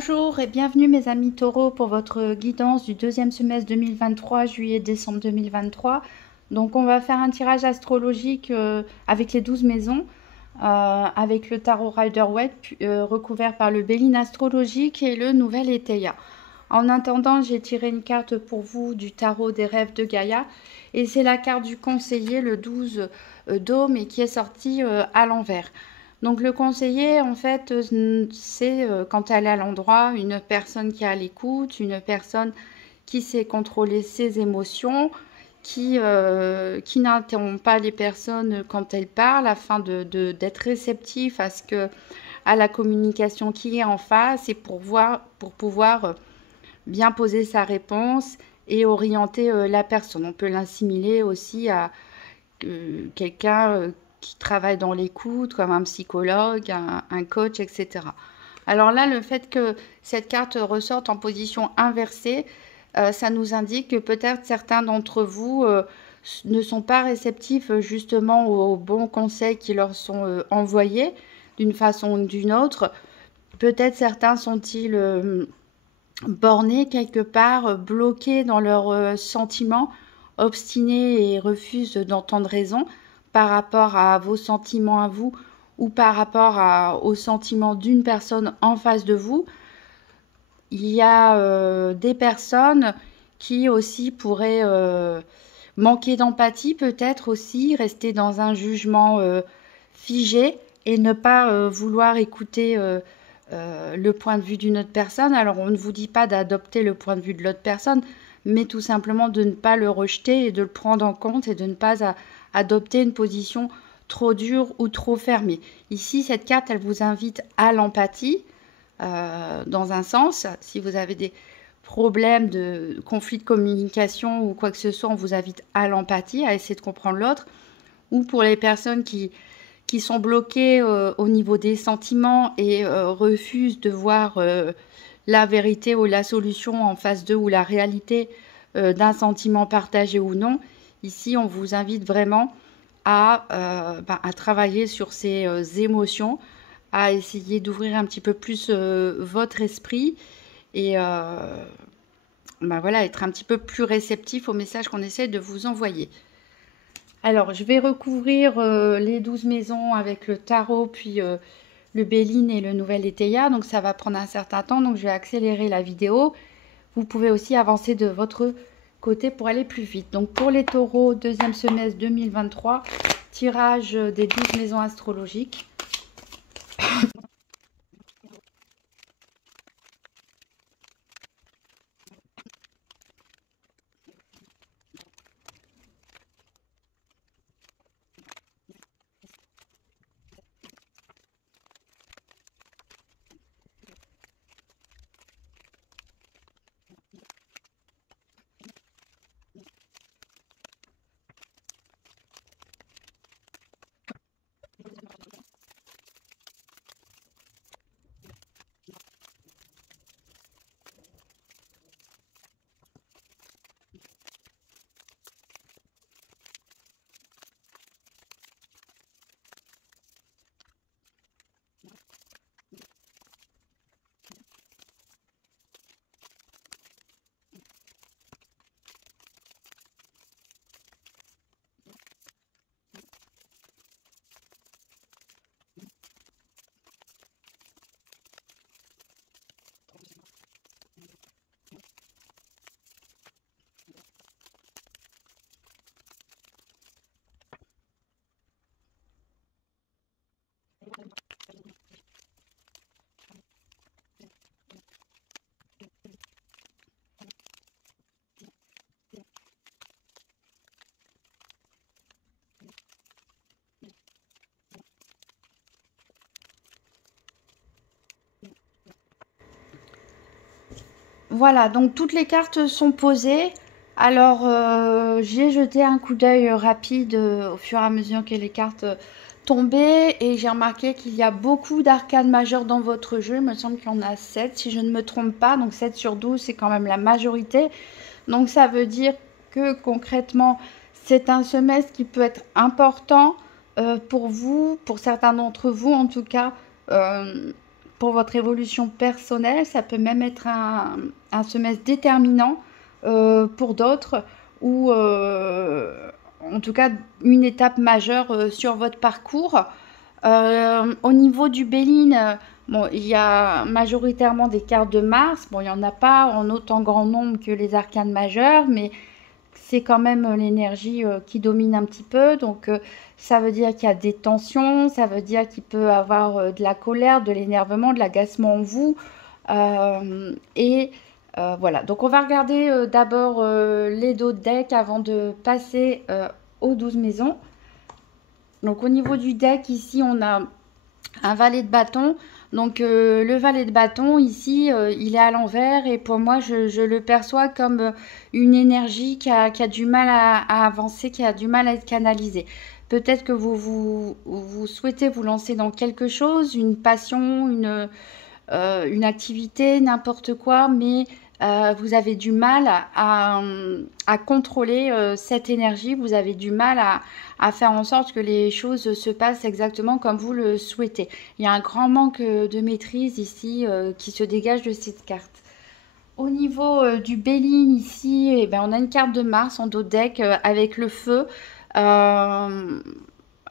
Bonjour et bienvenue mes amis taureaux pour votre guidance du deuxième semestre 2023, juillet-décembre 2023. Donc on va faire un tirage astrologique avec les 12 maisons, avec le tarot Rider-Waite recouvert par le Béline astrologique et le nouvel Éteia. En attendant, j'ai tiré une carte pour vous du tarot des rêves de Gaïa et c'est la carte du conseiller, le 12 dôme, et qui est sortie à l'envers. Donc le conseiller, en fait, c'est quand elle est à l'endroit, une personne qui est à l'écoute, une personne qui sait contrôler ses émotions, qui n'interrompt pas les personnes quand elles parlent, afin d'être réceptif à la communication qui est en face et pour pouvoir bien poser sa réponse et orienter la personne. On peut l'assimiler aussi à quelqu'un qui travaille dans l'écoute, comme un psychologue, un coach, etc. Alors là, le fait que cette carte ressorte en position inversée, ça nous indique que peut-être certains d'entre vous ne sont pas réceptifs justement aux bons conseils qui leur sont envoyés d'une façon ou d'une autre. Peut-être certains sont-ils bornés quelque part, bloqués dans leurs sentiments, obstinés et refusent d'entendre raison par rapport à vos sentiments à vous ou par rapport aux sentiments d'une personne en face de vous. Il y a des personnes qui aussi pourraient manquer d'empathie, peut-être aussi rester dans un jugement figé et ne pas vouloir écouter le point de vue d'une autre personne. Alors on ne vous dit pas d'adopter le point de vue de l'autre personne, mais tout simplement de ne pas le rejeter et de le prendre en compte et de ne pas adopter une position trop dure ou trop fermée. Ici, cette carte, elle vous invite à l'empathie, dans un sens. Si vous avez des problèmes de conflit de communication ou quoi que ce soit, on vous invite à l'empathie, à essayer de comprendre l'autre. Ou pour les personnes qui sont bloquées au niveau des sentiments et refusent de voir la vérité ou la solution en face d'eux ou la réalité d'un sentiment partagé ou non. Ici, on vous invite vraiment à travailler sur ces émotions, à essayer d'ouvrir un petit peu plus votre esprit et voilà, être un petit peu plus réceptif aux messages qu'on essaie de vous envoyer. Alors, je vais recouvrir les 12 maisons avec le tarot, puis le Béline et le nouvel Éteia. Donc, ça va prendre un certain temps, donc je vais accélérer la vidéo. Vous pouvez aussi avancer de votre côté pour aller plus vite. Donc, pour les taureaux, deuxième semestre 2023, tirage des 12 maisons astrologiques. Voilà, donc toutes les cartes sont posées. Alors, j'ai jeté un coup d'œil rapide au fur et à mesure que les cartes tombaient et j'ai remarqué qu'il y a beaucoup d'arcanes majeures dans votre jeu. Il me semble qu'il y en a 7 si je ne me trompe pas. Donc 7 sur 12, c'est quand même la majorité. Donc ça veut dire que concrètement, c'est un semestre qui peut être important pour vous, pour certains d'entre vous en tout cas. pour votre évolution personnelle, ça peut même être un semestre déterminant pour d'autres, ou en tout cas une étape majeure sur votre parcours. Au niveau du Béline, bon, il y a majoritairement des cartes de Mars. Bon, il n'y en a pas en autant grand nombre que les arcanes majeures, mais c'est quand même l'énergie qui domine un petit peu. Donc, ça veut dire qu'il y a des tensions, ça veut dire qu'il peut avoir de la colère, de l'énervement, de l'agacement en vous. Voilà. Donc, on va regarder d'abord les dos de deck avant de passer aux 12 maisons. Donc, au niveau du deck, ici, on a un valet de bâton. Donc, le valet de bâton, ici, il est à l'envers. Et pour moi, je le perçois comme une énergie qui a du mal à avancer, qui a du mal à être canalisée. Peut-être que vous souhaitez vous lancer dans quelque chose, une passion, une activité, n'importe quoi, mais vous avez du mal à contrôler cette énergie, vous avez du mal à faire en sorte que les choses se passent exactement comme vous le souhaitez. Il y a un grand manque de maîtrise ici qui se dégage de cette carte. Au niveau du Béline ici, eh ben, on a une carte de Mars en dos de deck avec le feu.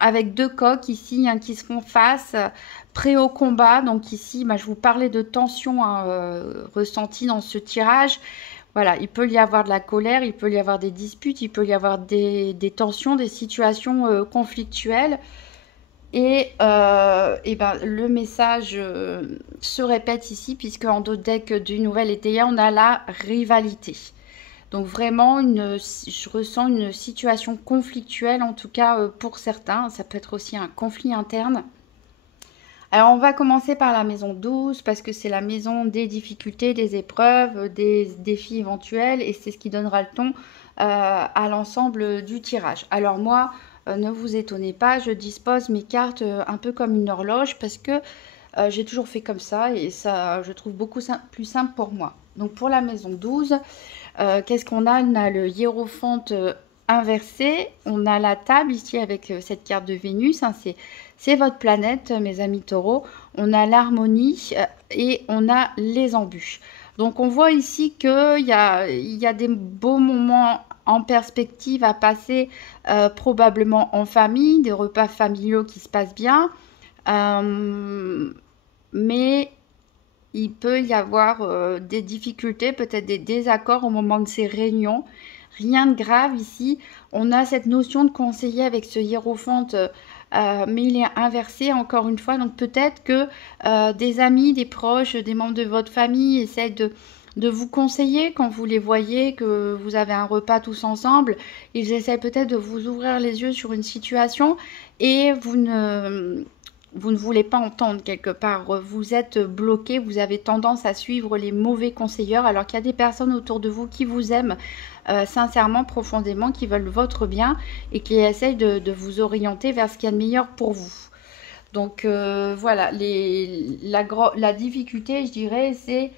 Avec deux coqs ici qui se font face, prêts au combat. Donc ici, je vous parlais de tension ressentie dans ce tirage. Voilà, il peut y avoir de la colère, il peut y avoir des disputes, il peut y avoir des tensions, des situations conflictuelles. Et ben, le message se répète ici, puisque en dos de deck du Nouvel Étéia, on a la rivalité. Donc vraiment, je ressens une situation conflictuelle, en tout cas pour certains. Ça peut être aussi un conflit interne. Alors on va commencer par la maison 12 parce que c'est la maison des difficultés, des épreuves, des défis éventuels et c'est ce qui donnera le ton à l'ensemble du tirage. Alors moi, ne vous étonnez pas, je dispose mes cartes un peu comme une horloge parce que j'ai toujours fait comme ça et ça, je trouve beaucoup plus simple pour moi. Donc pour la maison 12, qu'est-ce qu'on a? On a le hiérophante inversé, on a la table ici avec cette carte de Vénus, hein, c'est votre planète, mes amis taureaux. On a l'harmonie et on a les embûches. Donc on voit ici qu'il y a des beaux moments en perspective à passer probablement en famille, des repas familiaux qui se passent bien. Mais il peut y avoir des difficultés, peut-être des désaccords au moment de ces réunions. Rien de grave ici. On a cette notion de conseiller avec ce hiérophante, mais il est inversé encore une fois. Donc peut-être que des amis, des proches, des membres de votre famille essaient de vous conseiller quand vous les voyez, que vous avez un repas tous ensemble. Ils essaient peut-être de vous ouvrir les yeux sur une situation et vous ne voulez pas entendre quelque part, vous êtes bloqué, vous avez tendance à suivre les mauvais conseillers alors qu'il y a des personnes autour de vous qui vous aiment sincèrement, profondément, qui veulent votre bien et qui essayent de vous orienter vers ce qu'il y a de meilleur pour vous. Donc voilà, la difficulté, je dirais, c'est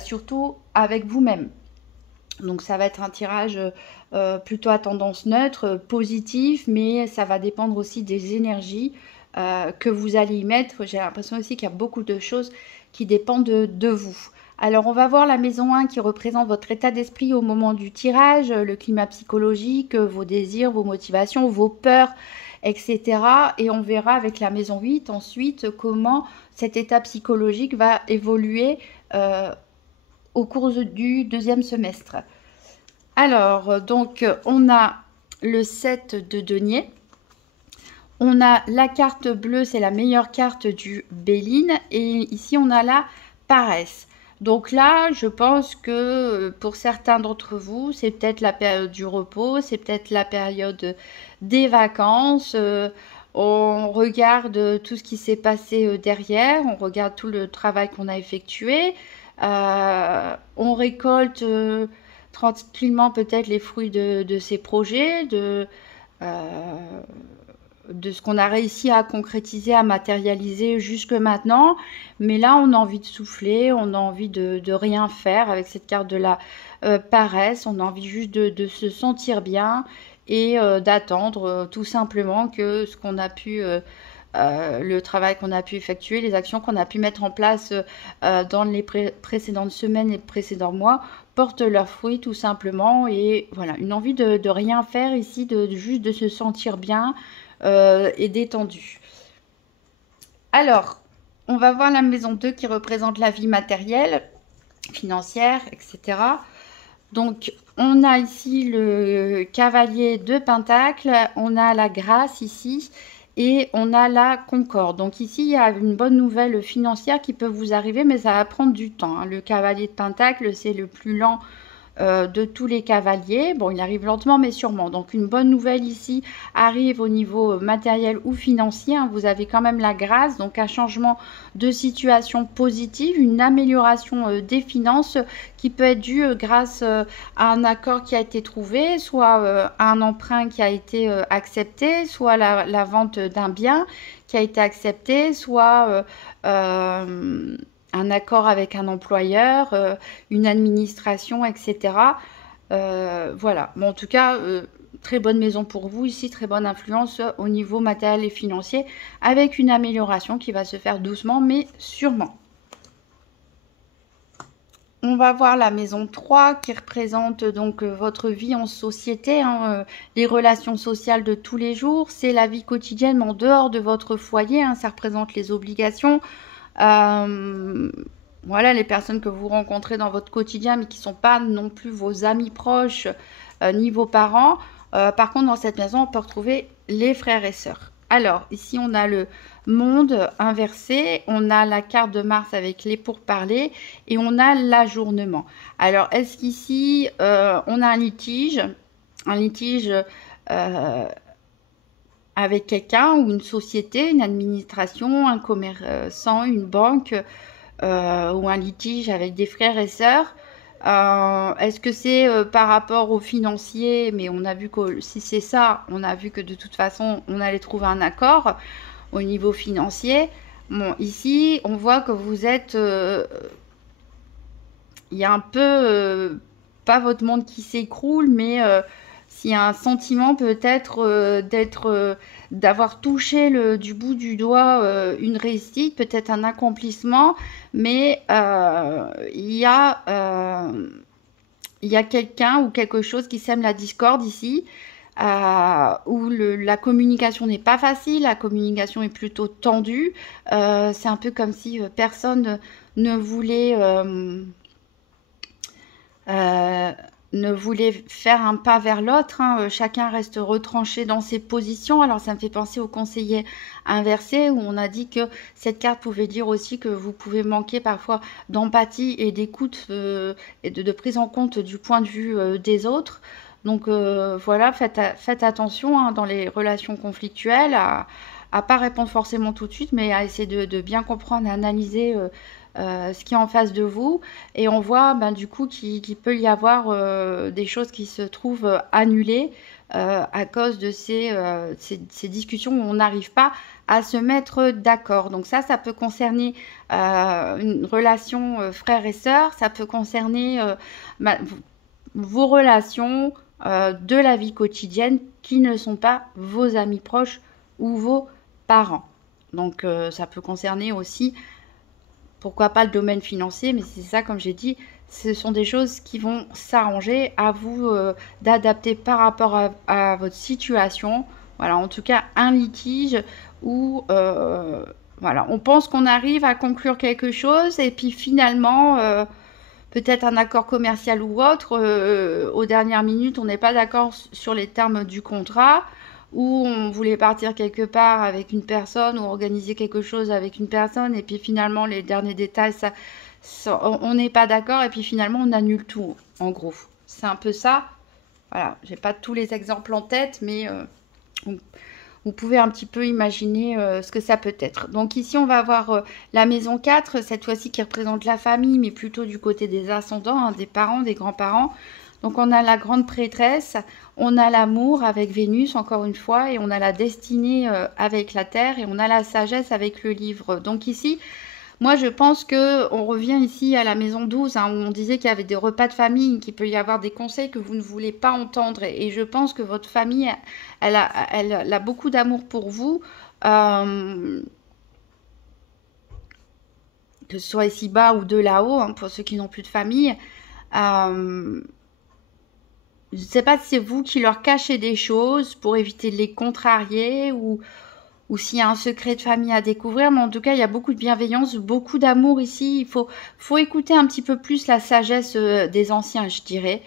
surtout avec vous-même. Donc ça va être un tirage plutôt à tendance neutre, positif, mais ça va dépendre aussi des énergies que vous allez y mettre. J'ai l'impression aussi qu'il y a beaucoup de choses qui dépendent de vous. Alors on va voir la maison 1 qui représente votre état d'esprit au moment du tirage, le climat psychologique, vos désirs, vos motivations, vos peurs, etc. Et on verra avec la maison 8 ensuite comment cet état psychologique va évoluer au cours du deuxième semestre. Alors, donc, on a le 7 de denier. On a la carte bleue, c'est la meilleure carte du Béline. Et ici, on a la paresse. Donc là, je pense que pour certains d'entre vous, c'est peut-être la période du repos, c'est peut-être la période des vacances. On regarde tout ce qui s'est passé derrière, on regarde tout le travail qu'on a effectué. On récolte tranquillement peut-être les fruits de ces projets, de ce qu'on a réussi à concrétiser, à matérialiser jusque maintenant. Mais là, on a envie de souffler, on a envie de rien faire avec cette carte de la paresse. On a envie juste de se sentir bien et d'attendre tout simplement que ce qu'on a pu le travail qu'on a pu effectuer, les actions qu'on a pu mettre en place dans les précédentes semaines et précédents mois portent leurs fruits tout simplement. Et voilà, une envie de rien faire ici, juste de se sentir bien et détendu. Alors, on va voir la maison 2 qui représente la vie matérielle, financière, etc. Donc, on a ici le cavalier de Pentacle, on a la grâce ici et on a la concorde. Donc ici, il y a une bonne nouvelle financière qui peut vous arriver, mais ça va prendre du temps, hein. Le cavalier de Pentacle, c'est le plus lent de tous les cavaliers. Bon, il arrive lentement mais sûrement. Donc une bonne nouvelle ici arrive au niveau matériel ou financier, hein. Vous avez quand même la grâce, donc un changement de situation positive, une amélioration des finances qui peut être due grâce à un accord qui a été trouvé, soit à un emprunt qui a été accepté, soit la vente d'un bien qui a été accepté, soit un accord avec un employeur, une administration, etc. Voilà. Bon, en tout cas, très bonne maison pour vous ici, très bonne influence au niveau matériel et financier, avec une amélioration qui va se faire doucement, mais sûrement. On va voir la maison 3 qui représente donc votre vie en société, hein, les relations sociales de tous les jours. C'est la vie quotidienne en dehors de votre foyer, hein, ça représente les obligations. Voilà, les personnes que vous rencontrez dans votre quotidien, mais qui ne sont pas non plus vos amis proches, ni vos parents. Par contre, dans cette maison, on peut retrouver les frères et sœurs. Alors, ici, on a le monde inversé, on a la carte de Mars avec les pourparlers et on a l'ajournement. Alors, est-ce qu'ici, on a un litige avec quelqu'un ou une société, une administration, un commerçant, une banque ou un litige avec des frères et sœurs. Est-ce que c'est par rapport aux financiers? Mais on a vu que si c'est ça, on a vu que de toute façon, on allait trouver un accord au niveau financier. Bon, ici, on voit que vous êtes... il y a un peu... pas votre monde qui s'écroule, mais... s'il y a un sentiment peut-être d'avoir touché du bout du doigt une réussite, peut-être un accomplissement, mais il y a quelqu'un ou quelque chose qui sème la discorde ici, où la communication n'est pas facile, la communication est plutôt tendue. C'est un peu comme si personne ne voulait... ne voulait faire un pas vers l'autre, hein. Chacun reste retranché dans ses positions. Alors ça me fait penser au conseiller inversé où on a dit que cette carte pouvait dire aussi que vous pouvez manquer parfois d'empathie et d'écoute et de prise en compte du point de vue des autres. Donc voilà, faites attention, hein, dans les relations conflictuelles à pas répondre forcément tout de suite, mais à essayer de bien comprendre et analyser ce qui est en face de vous. Et on voit du coup qu'il peut y avoir des choses qui se trouvent annulées à cause de ces discussions où on n'arrive pas à se mettre d'accord. Donc ça peut concerner une relation frère et sœur, ça peut concerner vos relations de la vie quotidienne qui ne sont pas vos amis proches ou vos parents. Donc ça peut concerner aussi, pourquoi pas, le domaine financier, mais c'est ça, comme j'ai dit, ce sont des choses qui vont s'arranger, à vous d'adapter par rapport à votre situation. Voilà, en tout cas, un litige où voilà, on pense qu'on arrive à conclure quelque chose et puis finalement, peut-être un accord commercial ou autre, aux dernières minutes, on n'est pas d'accord sur les termes du contrat, ou on voulait partir quelque part avec une personne ou organiser quelque chose avec une personne et puis finalement les derniers détails, on n'est pas d'accord et puis finalement on annule tout, en gros. C'est un peu ça. Voilà, j'ai pas tous les exemples en tête, mais vous pouvez un petit peu imaginer ce que ça peut être. Donc ici, on va avoir la maison 4, cette fois-ci qui représente la famille, mais plutôt du côté des ascendants, hein, des parents, des grands-parents. Donc on a la grande prêtresse, on a l'amour avec Vénus, encore une fois, et on a la destinée avec la Terre, et on a la sagesse avec le livre. Donc ici, moi je pense qu'on revient ici à la maison 12, hein, où on disait qu'il y avait des repas de famille, qu'il peut y avoir des conseils que vous ne voulez pas entendre. Et je pense que votre famille, elle a beaucoup d'amour pour vous. que ce soit ici-bas ou de là-haut, hein, pour ceux qui n'ont plus de famille. Je ne sais pas si c'est vous qui leur cachez des choses pour éviter de les contrarier ou s'il y a un secret de famille à découvrir, mais en tout cas, il y a beaucoup de bienveillance, beaucoup d'amour ici. Il faut écouter un petit peu plus la sagesse des anciens, je dirais,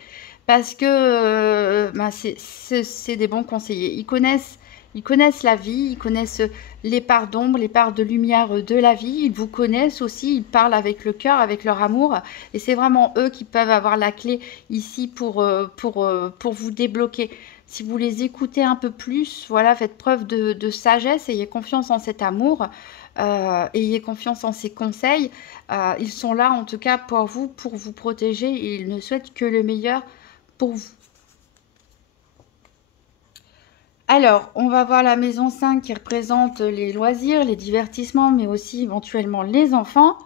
parce que ben, c'est des bons conseillers. Ils connaissent la vie, ils connaissent les parts d'ombre, les parts de lumière de la vie. Ils vous connaissent aussi, ils parlent avec le cœur, avec leur amour. Et c'est vraiment eux qui peuvent avoir la clé ici pour vous débloquer. Si vous les écoutez un peu plus, voilà, faites preuve de sagesse, ayez confiance en cet amour, ayez confiance en ces conseils. Ils sont là en tout cas pour vous protéger et ils ne souhaitent que le meilleur pour vous. Alors, on va voir la maison 5 qui représente les loisirs, les divertissements, mais aussi éventuellement les enfants.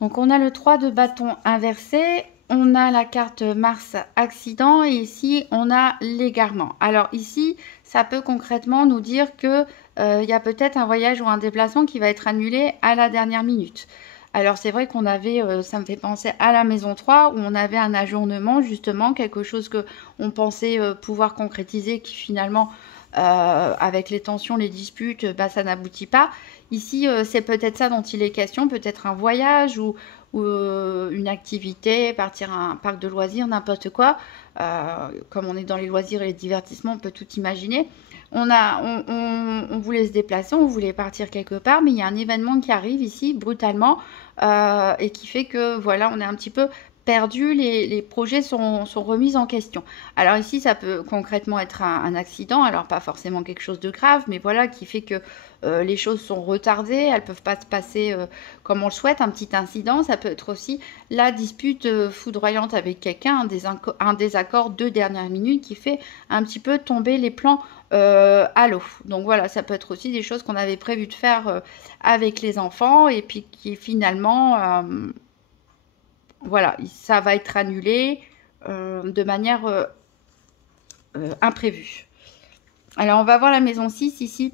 Donc, on a le 3 de bâton inversé. On a la carte Mars accident et ici, on a l'égarement. Alors ici, ça peut concrètement nous dire que y a peut-être un voyage ou un déplacement qui va être annulé à la dernière minute. Alors c'est vrai qu'on avait, ça me fait penser à la maison 3 où on avait un ajournement justement, quelque chose que on pensait pouvoir concrétiser qui finalement, avec les tensions, les disputes, bah, ça n'aboutit pas. Ici, c'est peut-être ça dont il est question, peut-être un voyage ou une activité, partir à un parc de loisirs, n'importe quoi. Comme on est dans les loisirs et les divertissements, on peut tout imaginer. On voulait se déplacer, on voulait partir quelque part, mais il y a un événement qui arrive ici brutalement et qui fait que voilà, on est un petit peu perdu, les projets sont remis en question. Alors ici, ça peut concrètement être un accident, alors pas forcément quelque chose de grave, mais voilà, qui fait que les choses sont retardées, elles peuvent pas se passer comme on le souhaite, un petit incident, ça peut être aussi la dispute foudroyante avec quelqu'un, un désaccord de dernière minute qui fait un petit peu tomber les plans à l'eau. Donc voilà, ça peut être aussi des choses qu'on avait prévu de faire avec les enfants et puis qui finalement voilà, ça va être annulé de manière imprévue. Alors, on va voir la maison 6 ici,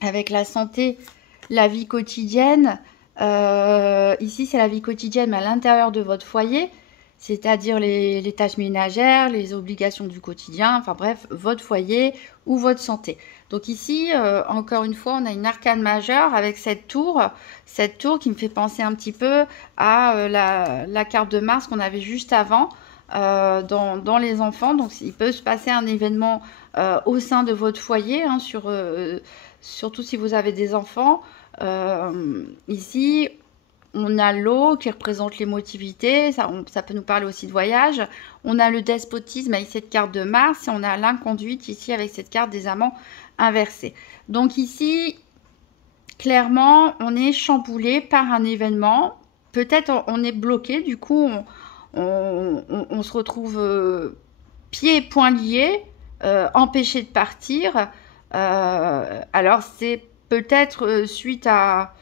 avec la santé, la vie quotidienne. Ici, c'est la vie quotidienne, mais à l'intérieur de votre foyer, c'est-à-dire les tâches ménagères, les obligations du quotidien, enfin bref, votre foyer ou votre santé. Donc ici, encore une fois, on a une arcane majeure avec cette tour qui me fait penser un petit peu à la carte de Mars qu'on avait juste avant dans les enfants. Donc il peut se passer un événement au sein de votre foyer, hein, surtout si vous avez des enfants. Ici, on a l'eau qui représente l'émotivité, ça peut nous parler aussi de voyage. On a le despotisme avec cette carte de Mars et on a l'inconduite ici avec cette carte des amants inversés. Donc ici, clairement, on est chamboulé par un événement. Peut-être on est bloqué, du coup, on se retrouve pieds et poings liés, empêché de partir. Alors c'est peut-être suite à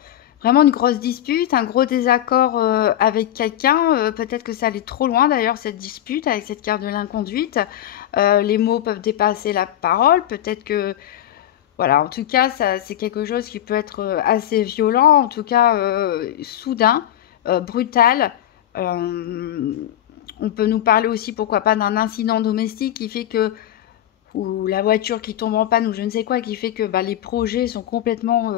vraiment une grosse dispute, un gros désaccord avec quelqu'un. Peut-être que ça allait trop loin d'ailleurs cette dispute avec cette carte de l'inconduite. Les mots peuvent dépasser la parole. Peut-être que voilà, en tout cas, c'est quelque chose qui peut être assez violent, en tout cas soudain, brutal. On peut nous parler aussi, pourquoi pas, d'un incident domestique qui fait que ou la voiture qui tombe en panne ou je ne sais quoi qui fait que bah, les projets sont complètement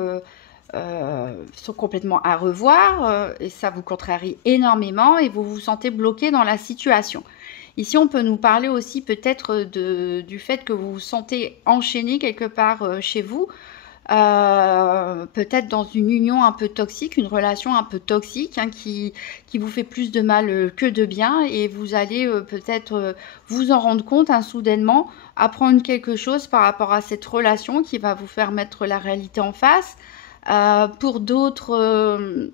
à revoir et ça vous contrarie énormément et vous vous sentez bloqué dans la situation. Ici, on peut nous parler aussi peut-être du fait que vous vous sentez enchaîné quelque part chez vous, peut-être dans une union un peu toxique, une relation un peu toxique hein, qui vous fait plus de mal que de bien et vous allez peut-être vous en rendre compte hein, soudainement, apprendre quelque chose par rapport à cette relation qui va vous faire mettre la réalité en face. Pour d'autres,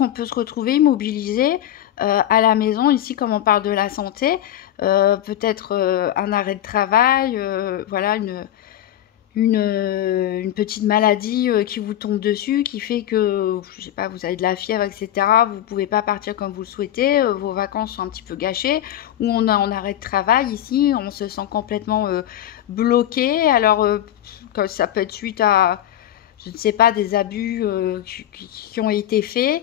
on peut se retrouver immobilisé à la maison. Ici, comme on parle de la santé, peut-être un arrêt de travail, voilà, une petite maladie qui vous tombe dessus, qui fait que, je sais pas, vous avez de la fièvre, etc. Vous pouvez pas partir comme vous le souhaitez, vos vacances sont un petit peu gâchées, ou on a en arrêt de travail ici, on se sent complètement bloqué. Alors, ça peut être suite à, je ne sais pas, des abus qui ont été faits.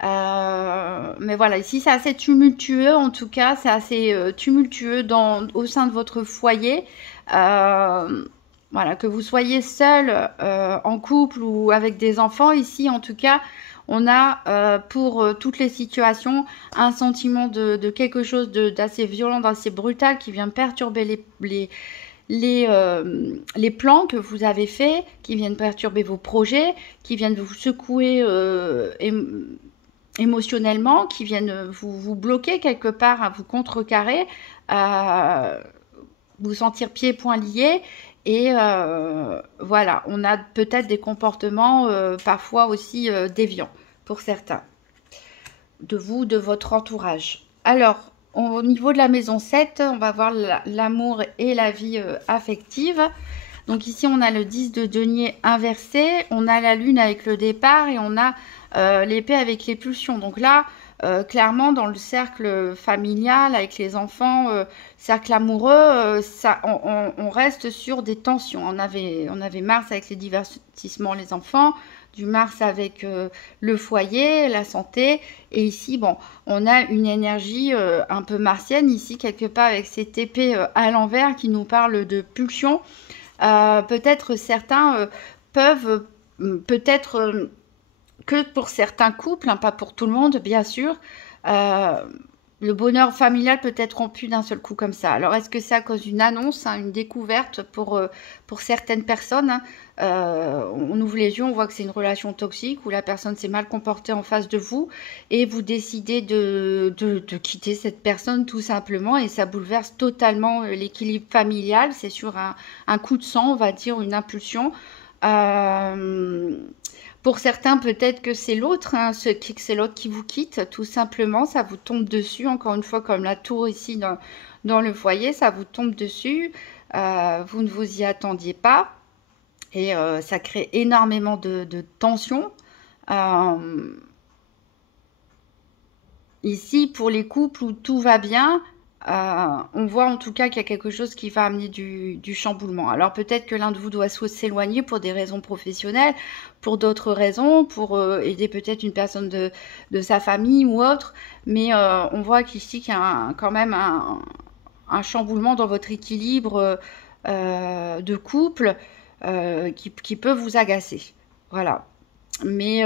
Mais voilà, ici c'est assez tumultueux, en tout cas, c'est assez tumultueux au sein de votre foyer. Voilà, que vous soyez seul, en couple ou avec des enfants, ici en tout cas, on a pour toutes les situations un sentiment de quelque chose d'assez violent, d'assez brutal qui vient perturber les plans que vous avez faits, qui viennent perturber vos projets, qui viennent vous secouer émotionnellement, qui viennent vous bloquer quelque part, à vous contrecarrer, vous sentir pieds et poings liés. Et voilà, on a peut-être des comportements parfois aussi déviants pour certains, de vous, de votre entourage. Alors, au niveau de la maison 7, on va voir l'amour et la vie affective. Donc ici, on a le 10 de denier inversé, on a la lune avec le départ et on a l'épée avec les pulsions. Donc là, clairement, dans le cercle familial, avec les enfants, cercle amoureux, on reste sur des tensions. On avait Mars avec les divertissements, les enfants, du Mars avec le foyer, la santé. Et ici, bon, on a une énergie un peu martienne, ici, quelque part, avec cette épée à l'envers qui nous parle de pulsion. Peut-être certains peuvent, peut-être que pour certains couples, hein, pas pour tout le monde, bien sûr, le bonheur familial peut être rompu d'un seul coup comme ça. Alors, est-ce que c'est à cause d'une annonce, hein, une découverte pour certaines personnes, hein, on ouvre les yeux, on voit que c'est une relation toxique où la personne s'est mal comportée en face de vous et vous décidez de quitter cette personne tout simplement et ça bouleverse totalement l'équilibre familial. C'est sur un coup de sang, on va dire, une impulsion. Pour certains, peut-être que c'est l'autre, hein, c'est l'autre qui vous quitte, tout simplement, ça vous tombe dessus, encore une fois, comme la tour ici dans le foyer, ça vous tombe dessus, vous ne vous y attendiez pas, et ça crée énormément de tension. Ici, pour les couples où tout va bien, on voit en tout cas qu'il y a quelque chose qui va amener du chamboulement. Alors peut-être que l'un de vous doit s'éloigner pour des raisons professionnelles, pour d'autres raisons, pour aider peut-être une personne de sa famille ou autre, mais on voit qu'ici qu'il y a quand même un chamboulement dans votre équilibre de couple qui peut vous agacer. Voilà. Mais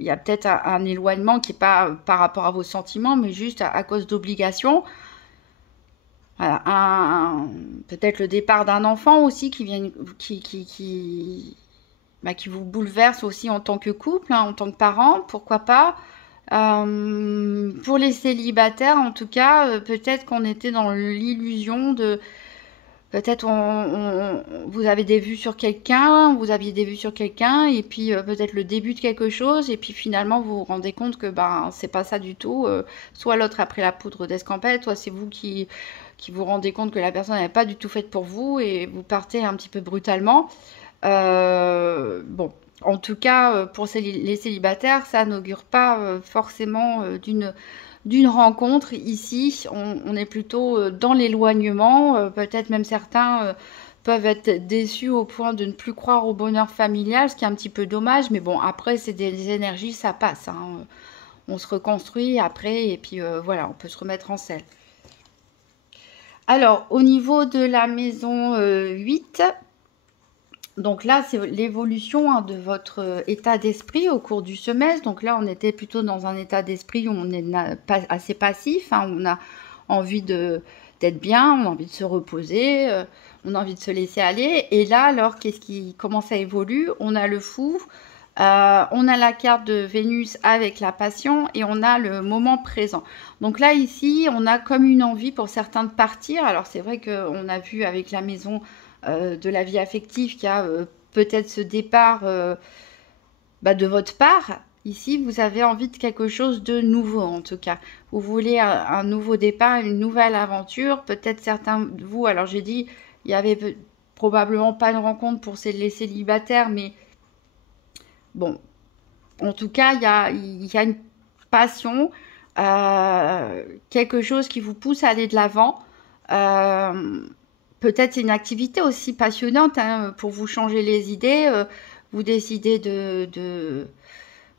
il y a peut-être un éloignement qui n'est pas par rapport à vos sentiments, mais juste à cause d'obligations. Voilà, peut-être le départ d'un enfant aussi qui vous bouleverse aussi en tant que couple, hein, en tant que parent, pourquoi pas. Pour les célibataires, en tout cas, peut-être qu'on était dans l'illusion de... Peut-être vous avez des vues sur quelqu'un, vous aviez des vues sur quelqu'un, et puis peut-être le début de quelque chose, et puis finalement vous vous rendez compte que ben c'est pas ça du tout. Soit l'autre a pris la poudre d'escampette, soit c'est vous qui vous rendez compte que la personne n'est pas du tout faite pour vous, et vous partez un petit peu brutalement. Bon, en tout cas, pour les célibataires, ça n'augure pas forcément d'une rencontre. Ici, on est plutôt dans l'éloignement. Peut-être même certains peuvent être déçus au point de ne plus croire au bonheur familial, ce qui est un petit peu dommage. Mais bon, après, c'est des énergies, ça passe, hein. On se reconstruit après et puis voilà, on peut se remettre en selle. Alors, au niveau de la maison 8... Donc là, c'est l'évolution, hein, de votre état d'esprit au cours du semestre. Donc là, on était plutôt dans un état d'esprit où on est assez passif, hein, on a envie d'être bien, on a envie de se reposer, on a envie de se laisser aller. Et là, alors, comment ça évolue? On a le fou, on a la carte de Vénus avec la passion et on a le moment présent. Donc là, ici, on a comme une envie pour certains de partir. Alors c'est vrai qu'on a vu avec la maison... de la vie affective qu'il y a peut-être ce départ de votre part. Ici, vous avez envie de quelque chose de nouveau, en tout cas. Vous voulez un nouveau départ, une nouvelle aventure. Peut-être certains de vous, alors j'ai dit, il y avait probablement pas une rencontre pour les célibataires, mais bon, en tout cas, il y a une passion, quelque chose qui vous pousse à aller de l'avant. Peut-être c'est une activité aussi passionnante hein, pour vous changer les idées. Vous décidez de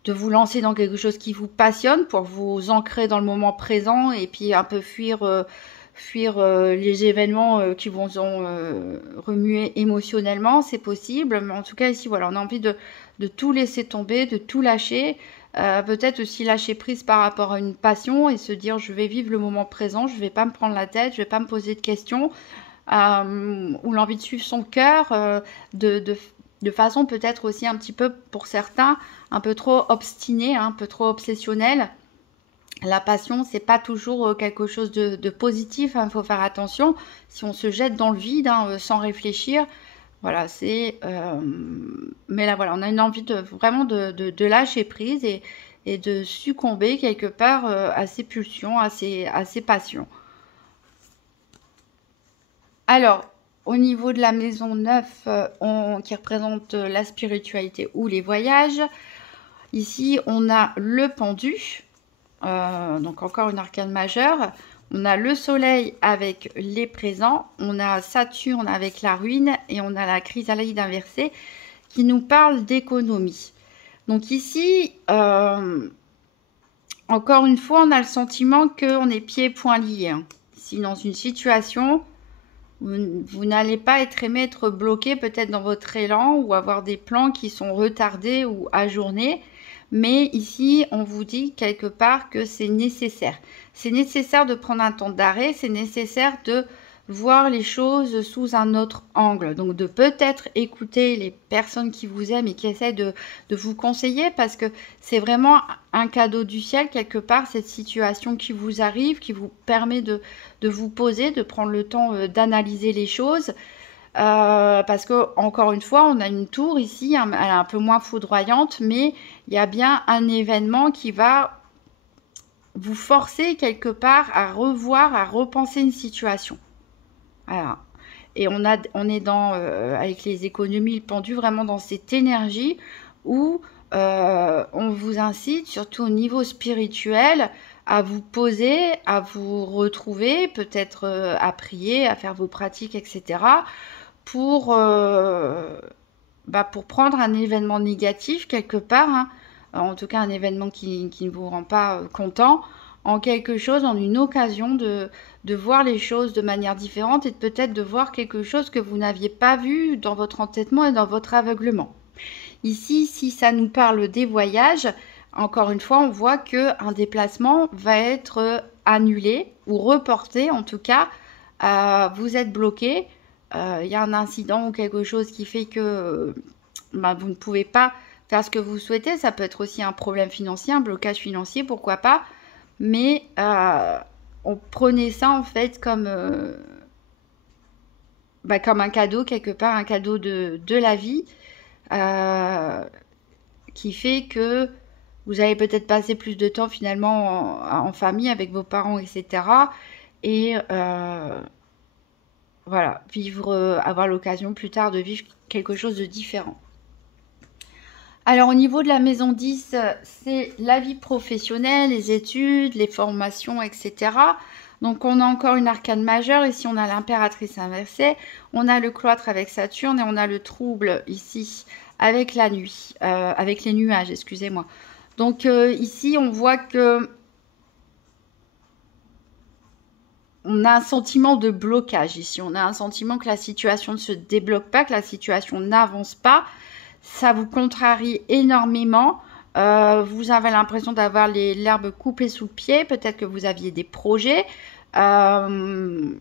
vous lancer dans quelque chose qui vous passionne pour vous ancrer dans le moment présent et puis un peu fuir les événements qui vous ont remué émotionnellement, c'est possible. Mais en tout cas, ici, voilà, on a envie de tout laisser tomber, de tout lâcher. Peut-être aussi lâcher prise par rapport à une passion et se dire je vais vivre le moment présent, je ne vais pas me prendre la tête, je ne vais pas me poser de questions. Ou l'envie de suivre son cœur, de façon peut-être aussi un petit peu, pour certains, un peu trop obstinée, hein, un peu trop obsessionnelle. La passion, c'est pas toujours quelque chose de positif, hein, faut faire attention. Si on se jette dans le vide, hein, sans réfléchir, voilà, mais là, voilà, on a une envie vraiment de lâcher prise et de succomber quelque part à ses pulsions, à ses passions. Alors, au niveau de la maison 9, qui représente la spiritualité ou les voyages, ici, on a le pendu. Donc encore une arcane majeure. On a le soleil avec les présents, on a Saturne avec la ruine et on a la chrysalide inversée qui nous parle d'économie. Donc ici, encore une fois, on a le sentiment qu'on est pieds et poings liés. Hein. Si dans une situation, vous n'allez pas être bloqué peut-être dans votre élan ou avoir des plans qui sont retardés ou ajournés. Mais ici, on vous dit quelque part que c'est nécessaire. C'est nécessaire de prendre un temps d'arrêt, c'est nécessaire de voir les choses sous un autre angle. Donc, de peut-être écouter les personnes qui vous aiment et qui essaient de vous conseiller parce que c'est vraiment un cadeau du ciel, quelque part, cette situation qui vous arrive, qui vous permet de vous poser, de prendre le temps d'analyser les choses. Parce que encore une fois, on a une tour ici, elle est un peu moins foudroyante, mais il y a bien un événement qui va vous forcer quelque part à revoir, à repenser une situation. Voilà. Et on est dans, avec les économies, le pendu, vraiment dans cette énergie où on vous incite, surtout au niveau spirituel, à vous poser, à vous retrouver, peut-être à prier, à faire vos pratiques, etc. Pour prendre un événement négatif quelque part, hein, en tout cas un événement qui ne vous rend pas content, en quelque chose, en une occasion de voir les choses de manière différente et peut-être de voir quelque chose que vous n'aviez pas vu dans votre entêtement et dans votre aveuglement. Ici, si ça nous parle des voyages, encore une fois, on voit qu'un déplacement va être annulé ou reporté, en tout cas, vous êtes bloqué. Il y a un incident ou quelque chose qui fait que vous ne pouvez pas faire ce que vous souhaitez. Ça peut être aussi un problème financier, un blocage financier, pourquoi pas. Mais on prenait ça en fait comme un cadeau quelque part, un cadeau de la vie qui fait que vous allez peut-être passer plus de temps finalement en famille avec vos parents, etc. Et voilà, avoir l'occasion plus tard de vivre quelque chose de différent. Alors au niveau de la maison 10, c'est la vie professionnelle, les études, les formations, etc. Donc on a encore une arcane majeure, ici on a l'impératrice inversée, on a le cloître avec Saturne et on a le trouble ici avec la nuit, avec les nuages, excusez-moi. Donc ici on voit que on a un sentiment de blocage ici, on a un sentiment que la situation ne se débloque pas, que la situation n'avance pas. Ça vous contrarie énormément. Vous avez l'impression d'avoir l'herbe coupée sous le pied. Peut-être que vous aviez des projets. Peut-être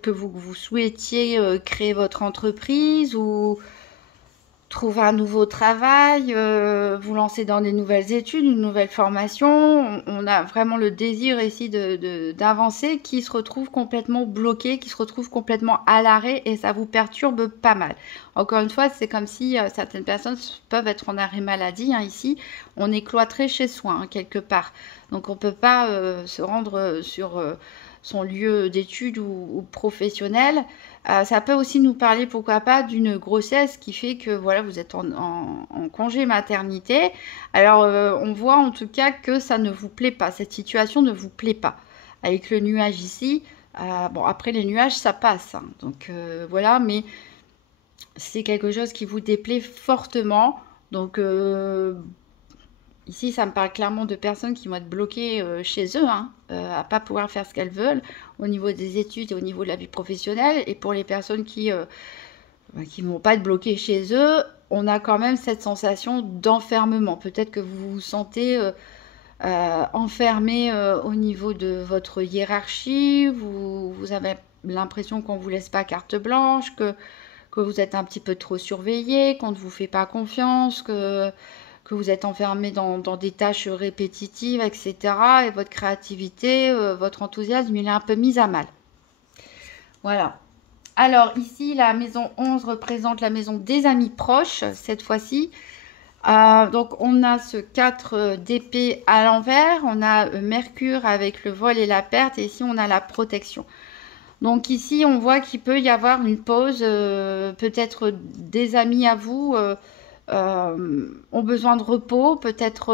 que vous souhaitiez créer votre entreprise ou trouver un nouveau travail, vous lancer dans des nouvelles études, une nouvelle formation. On a vraiment le désir ici d'avancer qui se retrouve complètement bloqué, qui se retrouve complètement à l'arrêt et ça vous perturbe pas mal. Encore une fois, c'est comme si certaines personnes peuvent être en arrêt maladie. Hein, ici, on est cloîtré chez soi, hein, quelque part. Donc, on ne peut pas se rendre son lieu d'études ou professionnel. Ça peut aussi nous parler, pourquoi pas, d'une grossesse qui fait que voilà, vous êtes en congé maternité. Alors, on voit en tout cas que ça ne vous plaît pas, cette situation ne vous plaît pas. Avec le nuage ici, bon, après les nuages, ça passe, hein. Donc voilà, mais c'est quelque chose qui vous déplaît fortement. Donc ici, ça me parle clairement de personnes qui vont être bloquées chez eux, hein, à pas pouvoir faire ce qu'elles veulent au niveau des études et au niveau de la vie professionnelle. Et pour les personnes qui ne vont pas être bloquées chez eux, on a quand même cette sensation d'enfermement. Peut-être que vous vous sentez enfermé au niveau de votre hiérarchie, vous avez l'impression qu'on ne vous laisse pas carte blanche, que vous êtes un petit peu trop surveillé, qu'on ne vous fait pas confiance, que vous êtes enfermé dans des tâches répétitives, etc. Et votre créativité, votre enthousiasme, il est un peu mis à mal. Voilà. Alors ici, la maison 11 représente la maison des amis proches, cette fois-ci. Donc on a ce 4 d'épée à l'envers, on a Mercure avec le vol et la perte, et ici on a la protection. Donc ici on voit qu'il peut y avoir une pause, peut-être des amis à vous ont besoin de repos, peut-être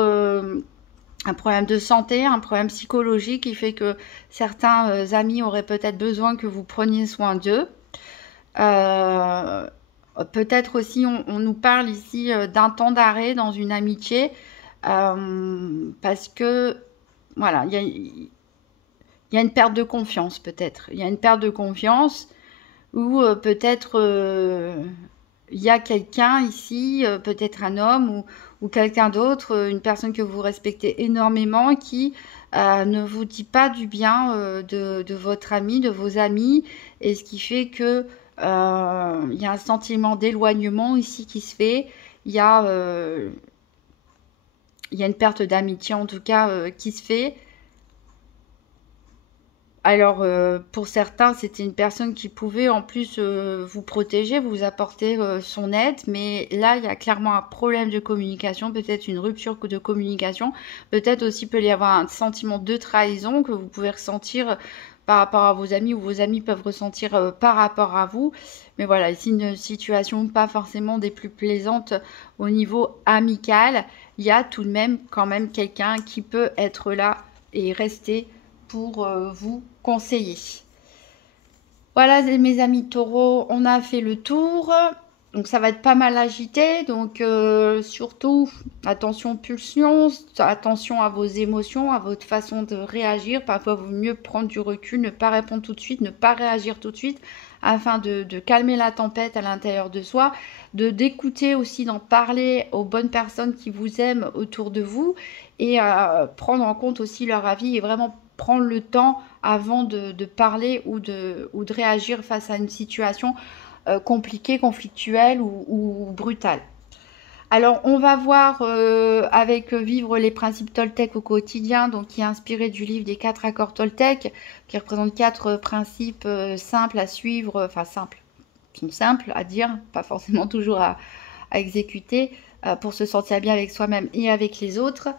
un problème de santé, un problème psychologique qui fait que certains amis auraient peut-être besoin que vous preniez soin d'eux. Peut-être aussi on nous parle ici d'un temps d'arrêt dans une amitié parce que voilà, il y a une perte de confiance peut-être. Il y a une perte de confiance ou peut-être il y a quelqu'un ici, peut-être un homme ou quelqu'un d'autre, une personne que vous respectez énormément qui ne vous dit pas du bien de votre ami, de vos amis, et ce qui fait que il y a un sentiment d'éloignement ici qui se fait. Il y a une perte d'amitié en tout cas qui se fait. Alors, pour certains, c'était une personne qui pouvait en plus vous protéger, vous apporter son aide, mais là, il y a clairement un problème de communication, peut-être une rupture de communication, peut-être aussi peut y avoir un sentiment de trahison que vous pouvez ressentir par rapport à vos amis ou vos amis peuvent ressentir par rapport à vous. Mais voilà, ici, une situation pas forcément des plus plaisantes au niveau amical. Il y a tout de même quand même quelqu'un qui peut être là et rester pour vous conseiller. Voilà mes amis taureaux, on a fait le tour. Donc ça va être pas mal agité. Donc surtout, attention pulsions, attention à vos émotions, à votre façon de réagir. Parfois, il vaut mieux prendre du recul, ne pas répondre tout de suite, ne pas réagir tout de suite, afin de calmer la tempête à l'intérieur de soi, d'écouter aussi, d'en parler aux bonnes personnes qui vous aiment autour de vous et prendre en compte aussi leur avis et vraiment prendre le temps avant de parler ou de réagir face à une situation compliquée, conflictuelle ou brutale. Alors, on va voir avec Vivre les principes Toltec au quotidien, donc qui est inspiré du livre des 4 accords Toltec, qui représente 4 principes simples à suivre, enfin simples, sont simples à dire, pas forcément toujours à exécuter, pour se sentir bien avec soi-même et avec les autres.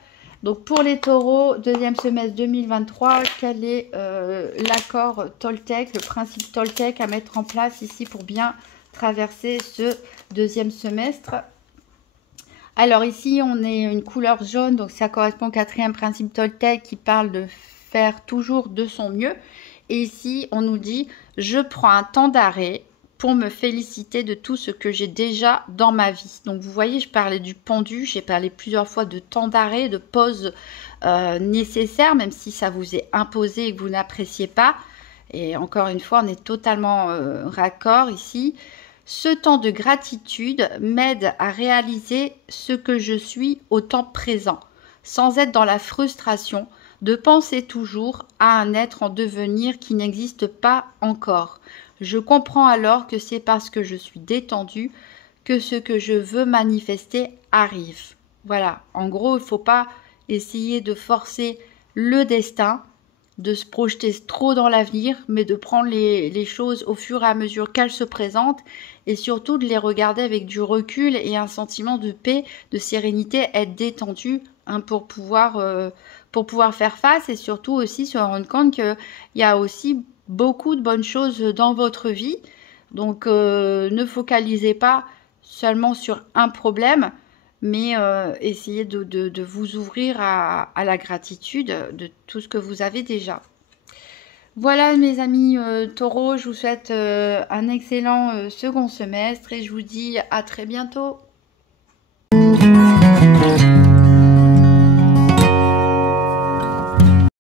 Donc pour les taureaux, deuxième semestre 2023, quel est l'accord Toltec, le principe Toltec à mettre en place ici pour bien traverser ce deuxième semestre? Alors ici, on est une couleur jaune, donc ça correspond au 4e principe Toltec qui parle de faire toujours de son mieux. Et ici, on nous dit « Je prends un temps d'arrêt pour me féliciter de tout ce que j'ai déjà dans ma vie. » Donc vous voyez, je parlais du pendu, j'ai parlé plusieurs fois de temps d'arrêt, de pause nécessaire, même si ça vous est imposé et que vous n'appréciez pas. Et encore une fois, on est totalement raccord ici. Ce temps de gratitude m'aide à réaliser ce que je suis au temps présent, sans être dans la frustration de penser toujours à un être en devenir qui n'existe pas encore. Je comprends alors que c'est parce que je suis détendue que ce que je veux manifester arrive. Voilà, en gros, il ne faut pas essayer de forcer le destin. de se projeter trop dans l'avenir, mais de prendre les choses au fur et à mesure qu'elles se présentent et surtout de les regarder avec du recul et un sentiment de paix, de sérénité, être détendu hein, pour pouvoir faire face et surtout aussi se rendre compte qu'il y a aussi beaucoup de bonnes choses dans votre vie. Donc ne focalisez pas seulement sur un problème, mais essayez de vous ouvrir à la gratitude de tout ce que vous avez déjà. Voilà mes amis taureaux, je vous souhaite un excellent second semestre et je vous dis à très bientôt.